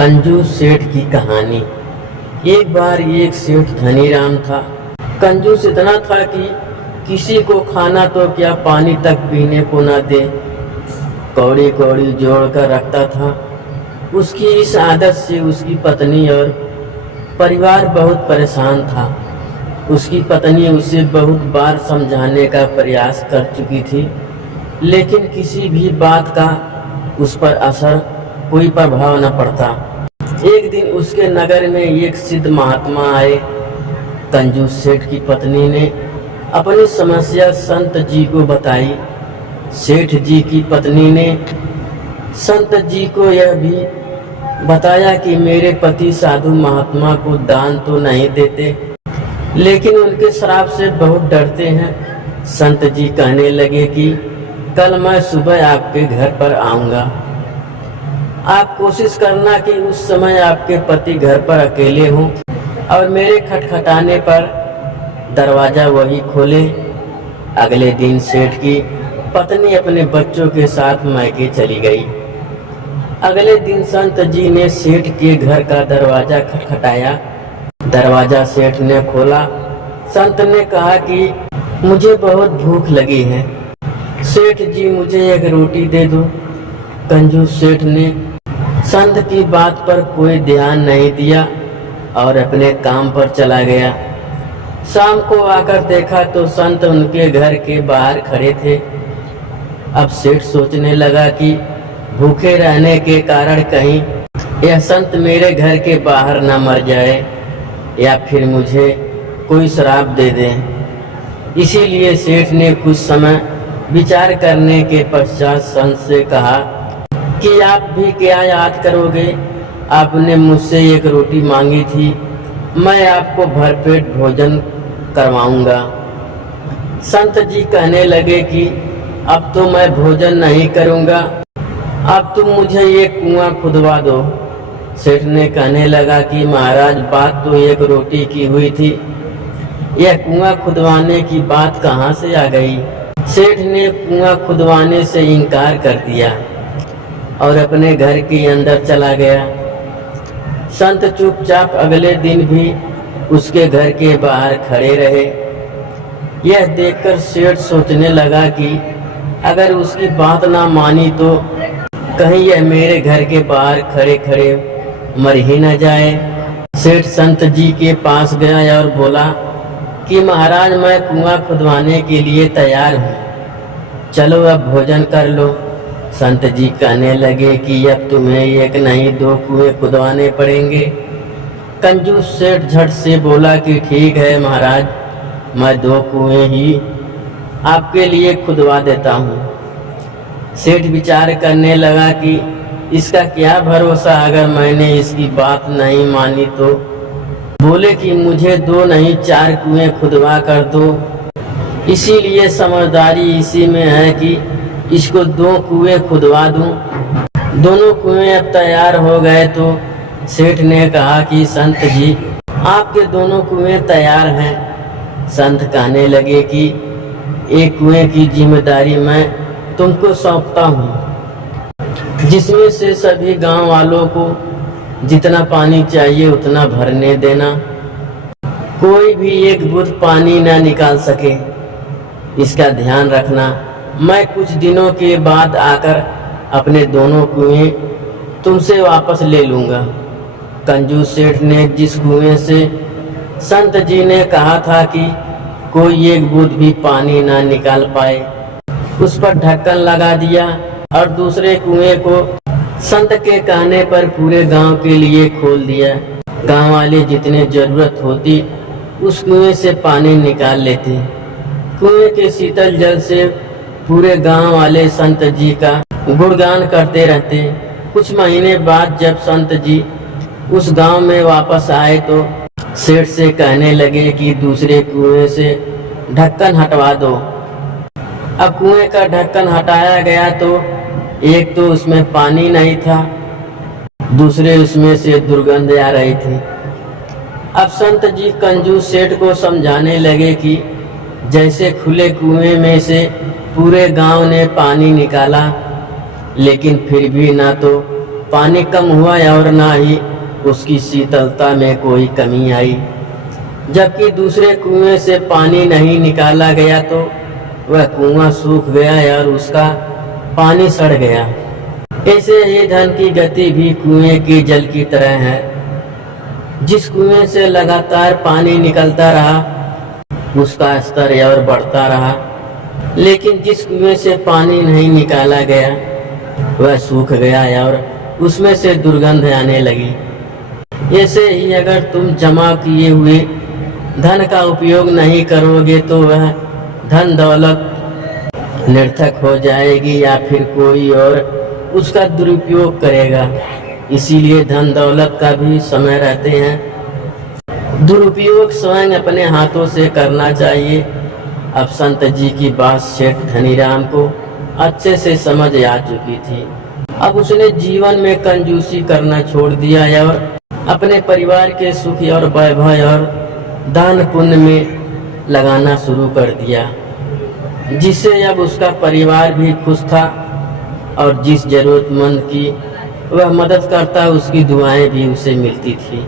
कंजूस सेठ की कहानी। एक बार एक सेठ धनीराम था। कंजूस इतना था कि किसी को खाना तो क्या पानी तक पीने को न दे, कौड़ी कौड़ी जोड़ कर रखता था। उसकी इस आदत से उसकी पत्नी और परिवार बहुत परेशान था। उसकी पत्नी उसे बहुत बार समझाने का प्रयास कर चुकी थी, लेकिन किसी भी बात का उस पर असर कोई प्रभाव न पड़ता। एक दिन उसके नगर में एक सिद्ध महात्मा आए। कंजूस सेठ की पत्नी ने अपनी समस्या संत जी को बताई। सेठ जी की पत्नी ने संत जी को यह भी बताया कि मेरे पति साधु महात्मा को दान तो नहीं देते, लेकिन उनके श्राप से बहुत डरते हैं। संत जी कहने लगे कि कल मैं सुबह आपके घर पर आऊँगा। आप कोशिश करना कि उस समय आपके पति घर पर अकेले हों और मेरे खटखटाने पर दरवाज़ा वही खोले। अगले दिन सेठ की पत्नी अपने बच्चों के साथ मायके चली गई। अगले दिन संत जी ने सेठ के घर का दरवाज़ा खटखटाया। दरवाज़ा सेठ ने खोला। संत ने कहा कि मुझे बहुत भूख लगी है, सेठ जी मुझे एक रोटी दे दो। कंजूस सेठ ने संत की बात पर कोई ध्यान नहीं दिया और अपने काम पर चला गया। शाम को आकर देखा तो संत उनके घर के बाहर खड़े थे। अब सेठ सोचने लगा कि भूखे रहने के कारण कहीं यह संत मेरे घर के बाहर न मर जाए या फिर मुझे कोई श्राप दे दे। इसीलिए सेठ ने कुछ समय विचार करने के पश्चात संत से कहा कि आप भी क्या याद करोगे, आपने मुझसे एक रोटी मांगी थी, मैं आपको भरपेट भोजन करवाऊंगा। संत जी कहने लगे कि अब तो मैं भोजन नहीं करूंगा, अब तुम मुझे एक कुआं खुदवा दो। सेठ ने कहने लगा कि महाराज बात तो एक रोटी की हुई थी, यह कुआं खुदवाने की बात कहाँ से आ गई। सेठ ने कुआं खुदवाने से इनकार कर दिया और अपने घर के अंदर चला गया। संत चुपचाप अगले दिन भी उसके घर के बाहर खड़े रहे। यह देखकर सेठ सोचने लगा कि अगर उसकी बात ना मानी तो कहीं यह मेरे घर के बाहर खड़े खड़े मर ही न जाए। सेठ संत जी के पास गया और बोला कि महाराज मैं कुआं खुदवाने के लिए तैयार हूँ, चलो अब भोजन कर लो। संत जी कहने लगे कि अब तुम्हें एक नहीं दो कुएं खुदवाने पड़ेंगे। कंजूस सेठ झट से बोला कि ठीक है महाराज, मैं 2 कुएं ही आपके लिए खुदवा देता हूँ। सेठ विचार करने लगा कि इसका क्या भरोसा, अगर मैंने इसकी बात नहीं मानी तो। बोले कि मुझे 2 नहीं 4 कुएं खुदवा कर दो। इसीलिए समझदारी इसी में है कि इसको 2 कुएं खुदवा दूं। दोनों कुएं अब तैयार हो गए तो सेठ ने कहा कि संत जी आपके दोनों कुएं तैयार हैं। संत कहने लगे कि एक कुएं की जिम्मेदारी मैं तुमको सौंपता हूँ, जिसमें से सभी गांव वालों को जितना पानी चाहिए उतना भरने देना, कोई भी एक बूंद पानी ना निकाल सके, इसका ध्यान रखना। मैं कुछ दिनों के बाद आकर अपने दोनों कुएं तुमसे वापस ले लूँगा। कंजूस सेठ ने जिस कुएं से संत जी ने कहा था कि कोई एक बूंद भी पानी ना निकाल पाए, उस पर ढक्कन लगा दिया और दूसरे कुएं को संत के कहने पर पूरे गांव के लिए खोल दिया। गांव वाले जितने जरूरत होती उस कुएं से पानी निकाल लेते। कुएं के शीतल जल से पूरे गांव वाले संत जी का गुणगान करते रहते। कुछ महीने बाद जब संत जी उस गांव में वापस आए तो सेठ से कहने लगे कि दूसरे कुएं से ढक्कन हटवा दो। अब कुएं का ढक्कन हटाया गया तो एक तो उसमें पानी नहीं था, दूसरे उसमें से दुर्गंध आ रही थी। अब संत जी कंजूस सेठ को समझाने लगे कि जैसे खुले कुएं में से पूरे गांव ने पानी निकाला, लेकिन फिर भी ना तो पानी कम हुआ और ना ही उसकी शीतलता में कोई कमी आई। जबकि दूसरे कुएं से पानी नहीं निकाला गया तो वह कुआं सूख गया और उसका पानी सड़ गया। ऐसे ही धन की गति भी कुएं के जल की तरह है। जिस कुएं से लगातार पानी निकलता रहा उसका स्तर और बढ़ता रहा, लेकिन जिस कुएं से पानी नहीं निकाला गया वह सूख गया और उसमें से दुर्गंध आने लगी। ऐसे ही अगर तुम जमा किए हुए धन का उपयोग नहीं करोगे तो वह धन दौलत निरर्थक हो जाएगी या फिर कोई और उसका दुरुपयोग करेगा। इसीलिए धन दौलत का भी समय रहते हैं, दुरुपयोग स्वयं अपने हाथों से करना चाहिए। अब संत जी की बात सेठ धनीराम को अच्छे से समझ आ चुकी थी। अब उसने जीवन में कंजूसी करना छोड़ दिया और अपने परिवार के सुख और वैभव और दान पुण्य में लगाना शुरू कर दिया, जिससे अब उसका परिवार भी खुश था और जिस जरूरतमंद की वह मदद करता उसकी दुआएं भी उसे मिलती थी।